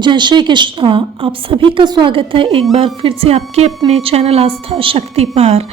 जय श्री कृष्ण। आप सभी का स्वागत है एक बार फिर से आपके अपने चैनल आस्था शक्ति पर।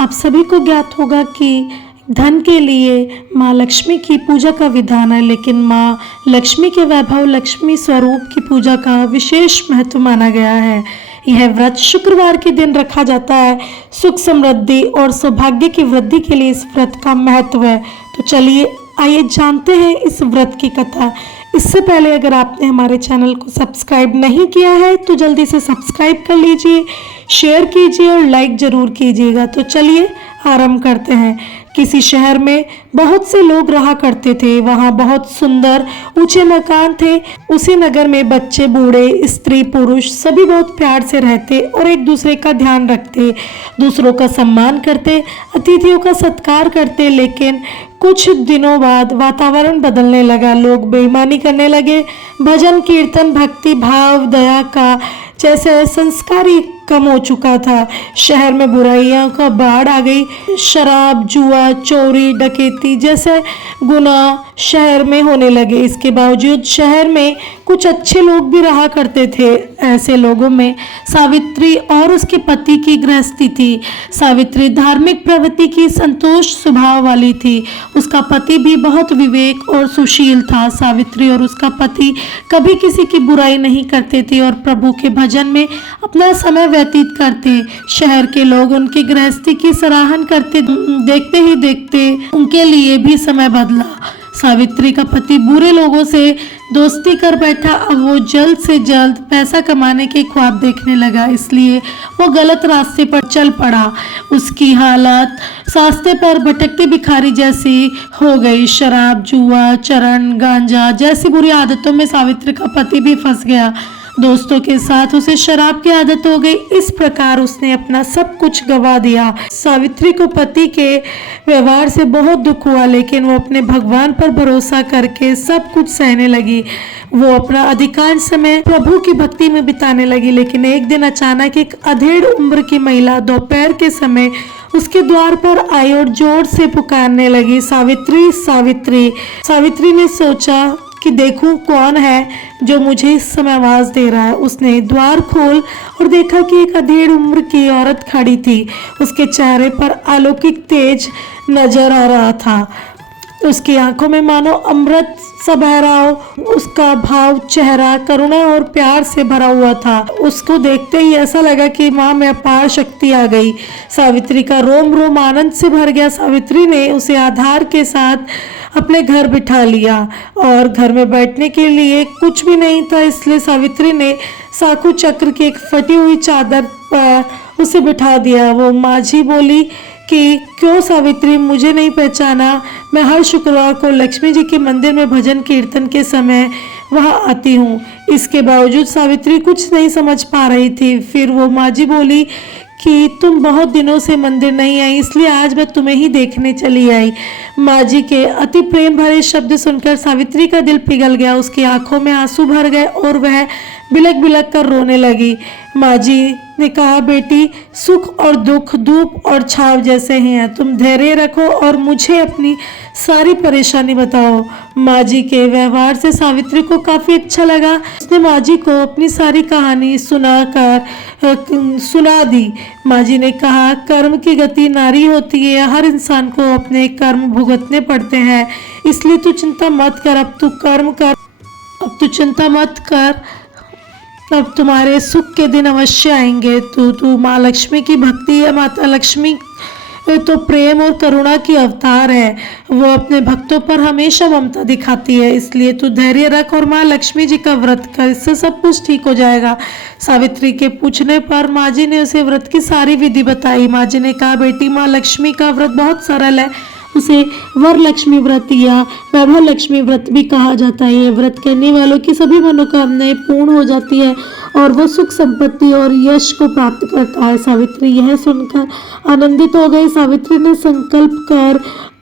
आप सभी को ज्ञात होगा कि धन के लिए माँ लक्ष्मी की पूजा का विधान है, लेकिन माँ लक्ष्मी के वैभव लक्ष्मी स्वरूप की पूजा का विशेष महत्व माना गया है। यह व्रत शुक्रवार के दिन रखा जाता है। सुख समृद्धि और सौभाग्य की वृद्धि के लिए इस व्रत का महत्व है। तो चलिए आइए जानते हैं इस व्रत की कथा। इससे पहले अगर आपने हमारे चैनल को सब्सक्राइब नहीं किया है तो जल्दी से सब्सक्राइब कर लीजिए, शेयर कीजिए और लाइक ज़रूर कीजिएगा। तो चलिए आरंभ करते हैं। किसी शहर में बहुत से लोग रहा करते थे। वहाँ बहुत सुंदर ऊंचे मकान थे। उसी नगर में बच्चे, बूढ़े, स्त्री, पुरुष सभी बहुत प्यार से रहते और एक दूसरे का ध्यान रखते, दूसरों का सम्मान करते, अतिथियों का सत्कार करते। लेकिन कुछ दिनों बाद वातावरण बदलने लगा। लोग बेईमानी करने लगे। भजन, कीर्तन, भक्ति भाव, दया का जैसे संस्कार ही कम हो चुका था। शहर में बुराइयों का बाढ़ आ गई। शराब, जुआ, चोरी, डकैती जैसे गुनाह शहर में होने लगे। इसके बावजूद शहर में कुछ अच्छे लोग भी रहा करते थे। ऐसे लोगों में सावित्री और उसके पति की गृहस्थी थी। सावित्री धार्मिक प्रवृत्ति की, संतोष स्वभाव वाली थी। उसका पति भी बहुत विवेक और सुशील था। सावित्री और उसका पति कभी किसी की बुराई नहीं करते थे और प्रभु के भजन में अपना समय व्यतीत करते। शहर के लोग उनकी गृहस्थी की सराहना करते। देखते ही देखते उनके लिए भी समय बदला। सावित्री का पति बुरे लोगों से दोस्ती कर बैठा। अब वो जल्द से जल्द पैसा कमाने के ख्वाब देखने लगा, इसलिए वो गलत रास्ते पर चल पड़ा। उसकी हालत रास्ते पर भटकती भिखारी जैसी हो गई। शराब, जुआ, चरण, गांजा जैसी बुरी आदतों में सावित्री का पति भी फंस गया। दोस्तों के साथ उसे शराब की आदत हो गई। इस प्रकार उसने अपना सब कुछ गंवा दिया। सावित्री को पति के व्यवहार से बहुत दुख हुआ, लेकिन वो अपने भगवान पर भरोसा करके सब कुछ सहने लगी। वो अपना अधिकांश समय प्रभु की भक्ति में बिताने लगी। लेकिन एक दिन अचानक एक अधेड़ उम्र की महिला दोपहर के समय उसके द्वार पर आई और जोर से पुकारने लगी, सावित्री, सावित्री। सावित्री ने सोचा कि देखूं कौन है जो मुझे इस समय आवाज दे रहा है। उसने द्वार खोल और देखा कि एक अधेड़ उम्र की औरत खड़ी थी। उसके चेहरे पर अलौकिक तेज नजर आ रहा था। उसकी आंखों में मानो अमृत सा बह रहा हो। उसका भाव, चेहरा करुणा और प्यार से भरा हुआ था। उसको देखते ही ऐसा लगा कि माँ में अपार शक्ति आ गई। सावित्री का रोम रोम आनंद से भर गया। सावित्री ने उसे आधार के साथ अपने घर बिठा लिया और घर में बैठने के लिए कुछ भी नहीं था, इसलिए सावित्री ने साकू चक्र की एक फटी हुई चादर पर उसे बिठा दिया। वो माझी बोली कि क्यों सावित्री, मुझे नहीं पहचाना? मैं हर शुक्रवार को लक्ष्मी जी के मंदिर में भजन कीर्तन के समय वहाँ आती हूँ। इसके बावजूद सावित्री कुछ नहीं समझ पा रही थी। फिर वो माझी बोली कि तुम बहुत दिनों से मंदिर नहीं आई, इसलिए आज मैं तुम्हें ही देखने चली आई। माँ जी के अति प्रेम भरे शब्द सुनकर सावित्री का दिल पिघल गया। उसकी आंखों में आंसू भर गए और वह बिलक बिलक कर रोने लगी। माँ जी ने कहा, बेटी, सुख और दुख धूप और छाव जैसे ही हैं। तुम धैर्य रखो और मुझे अपनी सारी परेशानी बताओ। माँ जी के व्यवहार से सावित्री को काफ़ी अच्छा लगा। उसने माँ जी को अपनी सारी कहानी सुना दी। माँ जी ने कहा, कर्म की गति नारी होती है। हर इंसान को अपने कर्म भुगतने पड़ते हैं, इसलिए तू चिंता मत कर। अब तू कर्म कर, अब तू चिंता मत कर। अब तुम्हारे सुख के दिन अवश्य आएंगे। तू माँ लक्ष्मी की भक्ति है। माता लक्ष्मी तो प्रेम और करुणा की अवतार है। वो अपने भक्तों पर हमेशा ममता दिखाती है, इसलिए तू धैर्य रख और माँ लक्ष्मी जी का व्रत कर, इससे सब कुछ ठीक हो जाएगा। सावित्री के पूछने पर माँ जी ने उसे व्रत की सारी विधि बताई। माँ जी ने कहा, बेटी, माँ लक्ष्मी का व्रत बहुत सरल है। उसे वर लक्ष्मी व्रत या वैभव लक्ष्मी व्रत भी कहा जाता है। व्रत करने वालों की सभी मनोकामनाएं पूर्ण हो जाती है और वो सुख संपत्ति और यश को प्राप्त करता है। सावित्री यह सुनकर आनंदित हो गई। सावित्री ने संकल्प कर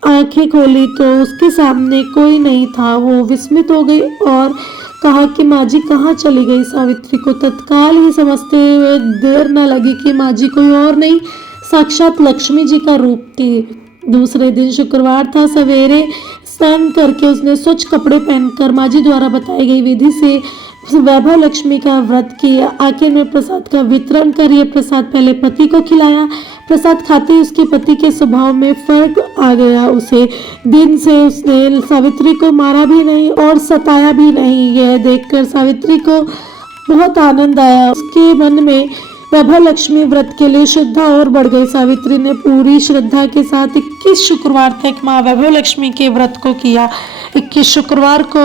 आंखें खोली तो उसके सामने कोई नहीं था। वो विस्मित हो गई और कहा कि माँ जी कहाँ चली गई। सावित्री को तत्काल ही समझते हुए देर न लगी कि माँ जी कोई और नहीं, साक्षात लक्ष्मी जी का रूप थी। दूसरे दिन शुक्रवार था। सवेरे स्नान करके उसने स्वच्छ कपड़े पहनकर माँ जी द्वारा बताई गई विधि से वैभव लक्ष्मी का व्रत किया। आखिर में प्रसाद का वितरण कर ये प्रसाद पहले पति को खिलाया। प्रसाद खाते ही उसके पति के स्वभाव में फर्क आ गया। उसे दिन से उसने सावित्री को मारा भी नहीं और सताया भी नहीं। यह देखकर सावित्री को बहुत आनंद आया। उसके मन में वैभव लक्ष्मी व्रत के लिए श्रद्धा और बढ़ गई। सावित्री ने पूरी श्रद्धा के साथ 21 शुक्रवार तक माँ वैभव लक्ष्मी के व्रत को किया। 21 शुक्रवार को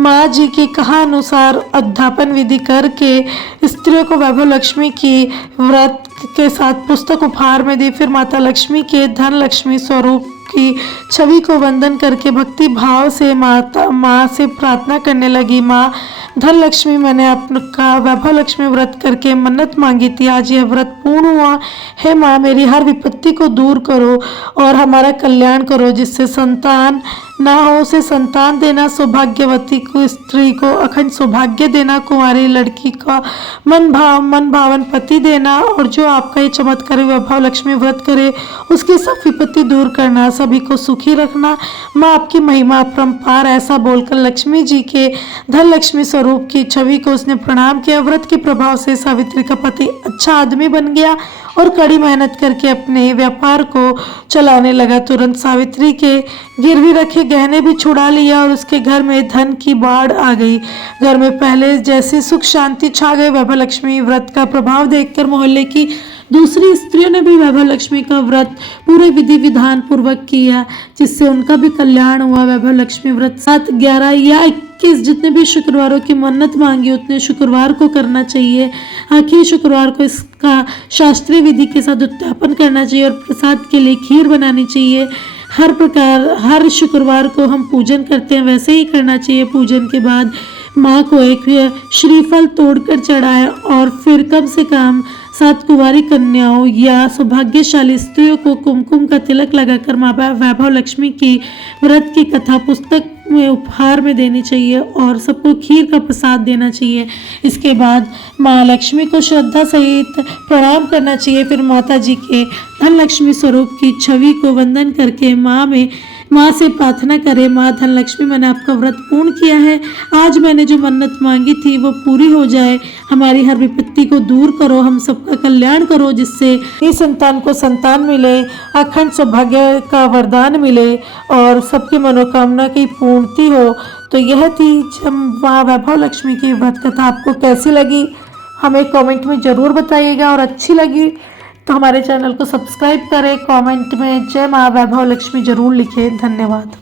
माँ जी की कहा अनुसार अध्यापन विधि करके स्त्रियों को वैभव लक्ष्मी की व्रत के साथ पुस्तक उपहार में दी। फिर माता लक्ष्मी के धन लक्ष्मी स्वरूप की छवि को वंदन करके भक्ति भाव से माँ से प्रार्थना करने लगी। माँ धन लक्ष्मी, मैंने आपका वैभव लक्ष्मी व्रत करके मन्नत मांगी थी, आज यह व्रत पूर्ण हुआ है। माँ मेरी हर विपत्ति को दूर करो और हमारा कल्याण करो, जिससे संतान ना हो उसे संतान देना, सौभाग्यवती को स्त्री को अखंड सौभाग्य देना, कुंवारी लड़की का मन भावन पति देना, और जो आपका ये चमत्कारी वैभव लक्ष्मी व्रत करे उसकी सब विपत्ति दूर करना, सभी को सुखी रखना। माँ आपकी महिमा अपरंपार। ऐसा बोलकर लक्ष्मी जी के धन लक्ष्मी स्वरूप की छवि को उसने प्रणाम किया। व्रत के प्रभाव से सावित्री का पति अच्छा आदमी बन गया और कड़ी मेहनत करके अपने व्यापार को चलाने लगा। तुरंत सावित्री के गिरवी रखे गहने भी छुड़ा लिया और उसके घर में धन की बाढ़ आ गई। घर में पहले जैसी सुख शांति छा गई। वैभव लक्ष्मी व्रत का प्रभाव देखकर मोहल्ले की दूसरी स्त्रियों ने भी वैभव लक्ष्मी का व्रत पूरे विधि विधान पूर्वक किया, जिससे उनका भी कल्याण हुआ। वैभव लक्ष्मी व्रत 7, 11 या 21 जितने भी शुक्रवारों की मन्नत मांगी उतने शुक्रवार को करना चाहिए। आखिरी शुक्रवार को इसका शास्त्रीय विधि के साथ उद्यापन करना चाहिए और प्रसाद के लिए खीर बनानी चाहिए। हर शुक्रवार को हम पूजन करते हैं वैसे ही करना चाहिए। पूजन के बाद माँ को एक श्रीफल तोड़कर चढ़ाएं और फिर कम से कम 7 कुंवारी कन्याओं या सौभाग्यशाली स्त्रियों को कुमकुम का तिलक लगाकर माँ वैभव लक्ष्मी की व्रत की कथा पुस्तक में उपहार में देनी चाहिए और सबको खीर का प्रसाद देना चाहिए। इसके बाद माँ लक्ष्मी को श्रद्धा सहित प्रणाम करना चाहिए। फिर माता जी के धन लक्ष्मी स्वरूप की छवि को वंदन करके माँ से प्रार्थना करें, माँ धन लक्ष्मी मैंने आपका व्रत पूर्ण किया है, आज मैंने जो मन्नत मांगी थी वो पूरी हो जाए, हमारी हर विपत्ति को दूर करो, हम सबका कल्याण करो, जिससे इस संतान को संतान मिले, अखंड सौभाग्य का वरदान मिले और सबकी मनोकामना की पूर्ति हो। तो यह थी माँ वैभव लक्ष्मी की व्रत कथा। आपको कैसी लगी हमें कमेंट में ज़रूर बताइएगा और अच्छी लगी तो हमारे चैनल को सब्सक्राइब करें। कमेंट में जय माँ वैभव लक्ष्मी ज़रूर लिखें। धन्यवाद।